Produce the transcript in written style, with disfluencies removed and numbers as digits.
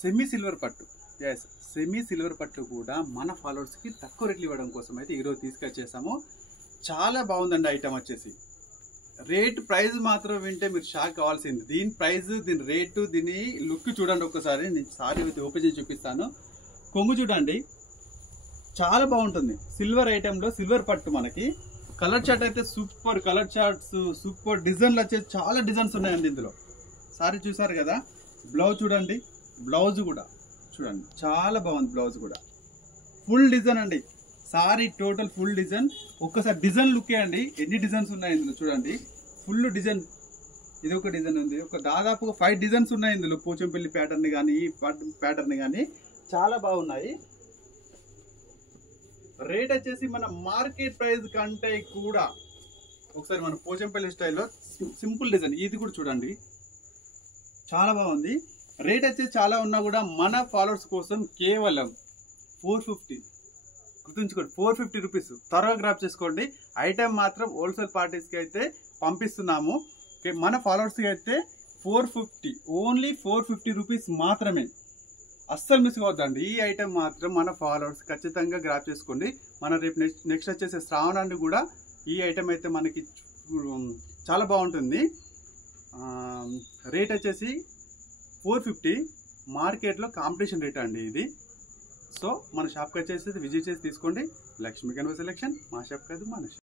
Semi silver పట్టు. Yes, semi silver పట్టు కూడా మన ఫాలోవర్స్కి తక్కువ రేట్లు ఇవ్వడం కోసం అయితే ఈరోజు తీసుకొచ్చేసాము. చాలా బాగుందండి ఐటమ్ వచ్చేసి. ప్రైస్ మాత్రం వింటే మీరు షాక్ కావాల్సింది. దీని ప్రైస్, దీని రేటు, దీని లుక్ చూడండి ఒక్కసారి. నేను సారీ ఓపెన్ చేసి చూపిస్తాను. కొంగు చూడండి, చాలా బాగుంటుంది. సిల్వర్ ఐటెంలో సిల్వర్ పట్టు. మనకి కలర్ చార్ట్ అయితే సూపర్ కలర్ చార్ట్స్, సూపర్ డిజైన్లు వచ్చేసి చాలా డిజైన్స్ ఉన్నాయండి ఇందులో. సారీ చూసారు కదా. బ్లౌజ్ చూడండి, బ్లౌజ్ కూడా చూడండి చాలా బాగుంది. బ్లౌజ్ కూడా ఫుల్ డిజైన్ అండి. Sorry total full design. ఒక్కసారి డిజైన్ లుక్ అండి, ఎన్ని డిజైన్స్ ఉన్నాయి ఇందులో చూడండి. Full design. ఇది ఒక డిజైన్ ఉంది, ఒక దాదాపుగా 5 డిజైన్స్ ఉన్నాయి ఇందులో. పోచంపల్లి ప్యాటర్న్ కానీ, ఈ ప్యాటర్న్ కానీ చాలా బాగున్నాయి. రేట్ వచ్చేసి మన మార్కెట్ ప్రైస్ కంటే కూడా ఒకసారి మన పోచంపల్లి స్టైల్లో సింపుల్ డిజైన్. ఇది కూడా చూడండి చాలా బాగుంది. రేట్ వచ్చేసి చాలా ఉన్నా కూడా మన ఫాలోవర్స్ కోసం కేవలం 450. గుర్తుంచుకోండి, 450 రూపీస్. త్వరగా గ్రాప్ చేసుకోండి. ఐటమ్ మాత్రం హోల్సేల్ పార్టీస్కి అయితే పంపిస్తున్నాము. మన ఫాలోవర్స్కి అయితే 450, ఓన్లీ 450 రూపీస్ మాత్రమే. అస్సలు మిస్ కావద్దండి. ఈ ఐటమ్ మాత్రం మన ఫాలోవర్స్ ఖచ్చితంగా గ్రాప్ చేసుకోండి. మన రేపు నెక్స్ట్ వచ్చేసి శ్రావణాన్ని కూడా ఈ ఐటమ్ అయితే మనకి చాలా బాగుంటుంది. రేట్ వచ్చేసి 450. మార్కెట్లో కాంపిటీషన్ రేట్ అండి ఇది. సో మన షాప్కి వచ్చేసి విజిట్ చేసి తీసుకోండి. లక్ష్మీ కన్వర్ సెలెక్షన్ మా షాప్ కాదు, మన షాప్.